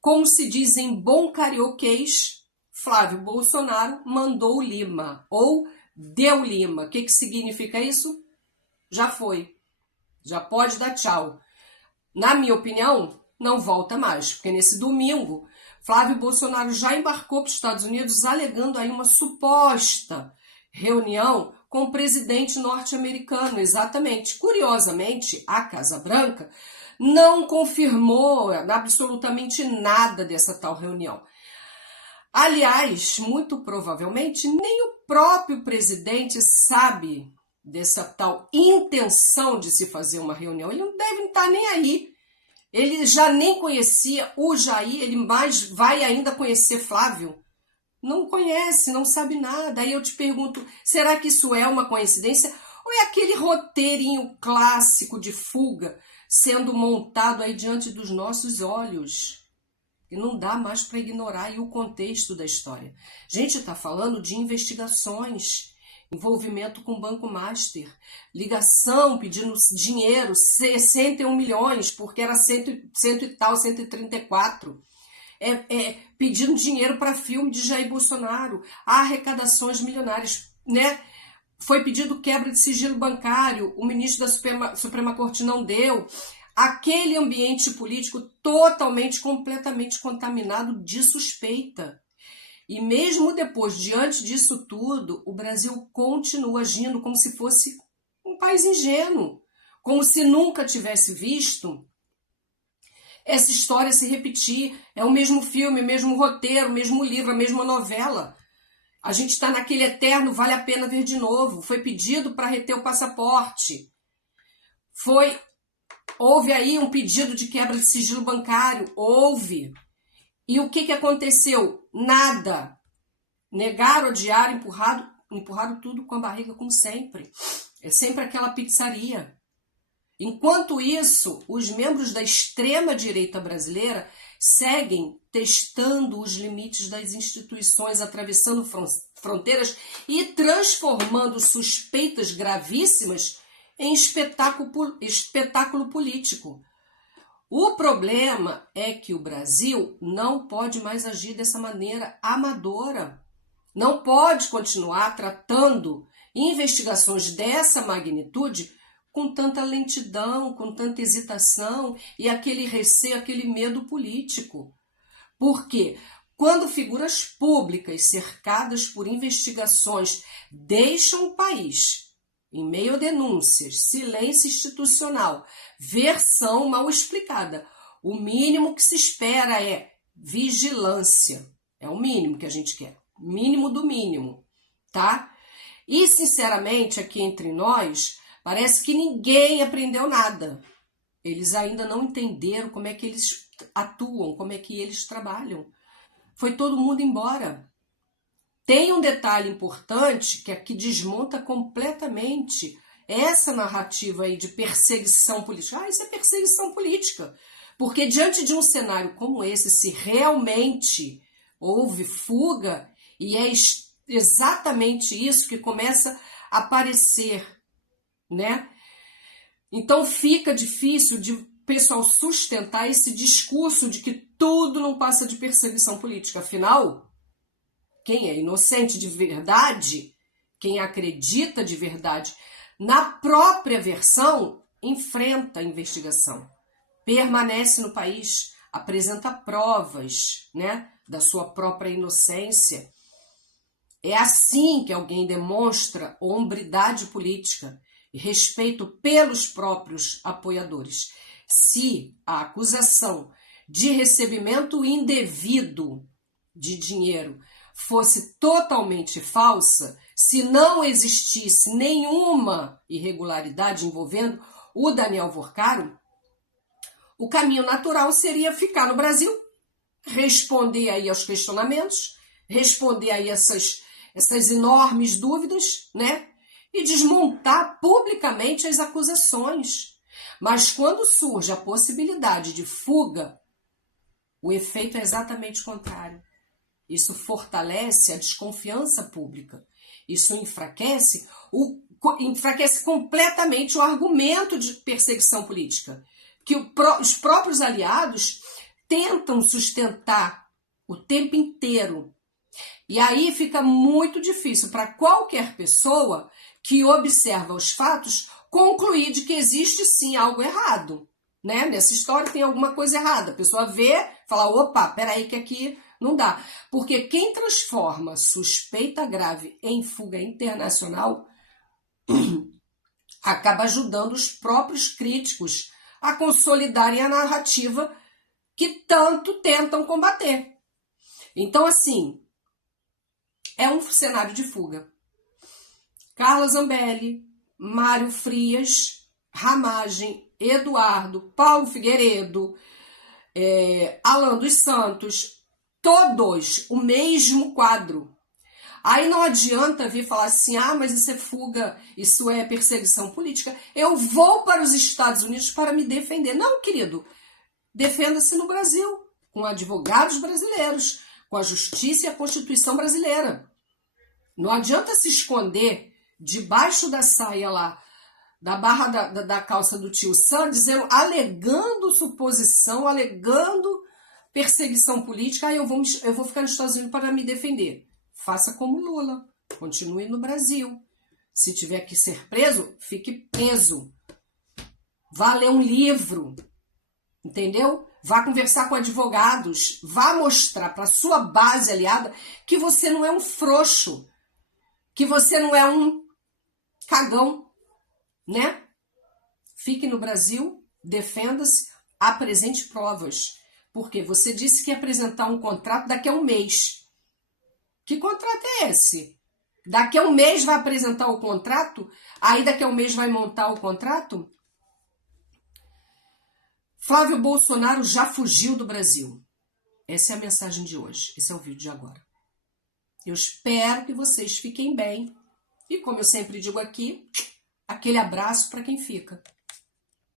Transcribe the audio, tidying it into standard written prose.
Como se diz em bom carioquês, Flávio Bolsonaro mandou Lima, ou deu Lima. O que significa isso? Já foi. Já pode dar tchau. Na minha opinião, não volta mais, porque nesse domingo, Flávio Bolsonaro já embarcou para os Estados Unidos alegando aí uma suposta reunião com o presidente norte-americano, exatamente. Curiosamente, a Casa Branca não confirmou absolutamente nada dessa tal reunião. Aliás, muito provavelmente, nem o próprio presidente sabe dessa tal intenção de se fazer uma reunião. Ele não deve estar nem aí. Ele já nem conhecia o Jair, ele mais vai ainda conhecer Flávio. Não conhece, não sabe nada. Aí eu te pergunto, será que isso é uma coincidência? Ou é aquele roteirinho clássico de fuga sendo montado aí diante dos nossos olhos? E não dá mais para ignorar aí o contexto da história. A gente está falando de investigações, envolvimento com o Banco Master, ligação pedindo dinheiro, 61 milhões, porque era 134. Pedindo dinheiro para filme de Jair Bolsonaro, arrecadações milionárias, né? Foi pedido quebra de sigilo bancário, o ministro da Suprema Corte não deu. Aquele ambiente político totalmente, completamente contaminado de suspeita. E mesmo depois, diante disso tudo, o Brasil continua agindo como se fosse um país ingênuo, como se nunca tivesse visto essa história se repetir. É o mesmo filme, o mesmo roteiro, o mesmo livro, a mesma novela. A gente está naquele eterno vale a pena ver de novo. Foi pedido para reter o passaporte. Houve aí um pedido de quebra de sigilo bancário. Houve. E o que aconteceu? Nada. Negaram, adiaram, empurraram tudo com a barriga, como sempre. É sempre aquela pizzaria. Enquanto isso, os membros da extrema-direita brasileira seguem testando os limites das instituições, atravessando fronteiras e transformando suspeitas gravíssimas em espetáculo político. O problema é que o Brasil não pode mais agir dessa maneira amadora. Não pode continuar tratando investigações dessa magnitude com tanta lentidão, com tanta hesitação e aquele receio, aquele medo político. Porque quando figuras públicas cercadas por investigações deixam o país em meio a denúncias, silêncio institucional, versão mal explicada, o mínimo que se espera é vigilância. É o mínimo que a gente quer. Mínimo do mínimo, tá? E, sinceramente, aqui entre nós, parece que ninguém aprendeu nada. Eles ainda não entenderam como é que eles atuam, como é que eles trabalham. Foi todo mundo embora. Tem um detalhe importante que aqui desmonta completamente essa narrativa aí de perseguição política. Isso é perseguição política. Porque diante de um cenário como esse, se realmente houve fuga, e é exatamente isso que começa a aparecer, né? Então fica difícil de o pessoal sustentar esse discurso de que tudo não passa de perseguição política. Afinal, quem é inocente de verdade, quem acredita de verdade na própria versão, enfrenta a investigação, permanece no país, apresenta provas, né, da sua própria inocência. É assim que alguém demonstra hombridade política e respeito pelos próprios apoiadores. Se a acusação de recebimento indevido de dinheiro fosse totalmente falsa, se não existisse nenhuma irregularidade envolvendo o Daniel Vorcaro, o caminho natural seria ficar no Brasil, responder aí aos questionamentos, responder aí essas enormes dúvidas, né? E desmontar publicamente as acusações. Mas quando surge a possibilidade de fuga, o efeito é exatamente o contrário. Isso fortalece a desconfiança pública. Isso enfraquece completamente o argumento de perseguição política. Que os próprios aliados tentam sustentar o tempo inteiro. E aí fica muito difícil para qualquer pessoa que observa os fatos concluir de que existe sim algo errado, né? Nessa história tem alguma coisa errada. A pessoa vê, fala, opa, peraí que aqui não dá. Porque quem transforma suspeita grave em fuga internacional acaba ajudando os próprios críticos a consolidarem a narrativa que tanto tentam combater. Então, assim, é um cenário de fuga. Carla Zambelli, Mário Frias, Ramagem, Eduardo, Paulo Figueiredo, Alan dos Santos, todos o mesmo quadro. Aí não adianta vir falar assim, mas isso é fuga, isso é perseguição política. Eu vou para os Estados Unidos para me defender. Não, querido, defenda-se no Brasil, com advogados brasileiros, com a justiça e a Constituição brasileira. Não adianta se esconder debaixo da saia lá, da barra da calça do tio Sam, dizendo, alegando suposição, alegando perseguição política, eu vou ficar nos Estados Unidos para me defender. Faça como Lula, continue no Brasil. Se tiver que ser preso, fique preso. Vá ler um livro, entendeu? Vá conversar com advogados, vá mostrar para sua base aliada que você não é um frouxo, que você não é um cagão, né? Fique no Brasil, defenda-se, apresente provas. Porque você disse que ia apresentar um contrato daqui a um mês. Que contrato é esse? Daqui a um mês vai apresentar o contrato? Aí daqui a um mês vai montar o contrato? Flávio Bolsonaro já fugiu do Brasil. Essa é a mensagem de hoje. Esse é o vídeo de agora. Eu espero que vocês fiquem bem. E como eu sempre digo aqui, aquele abraço para quem fica.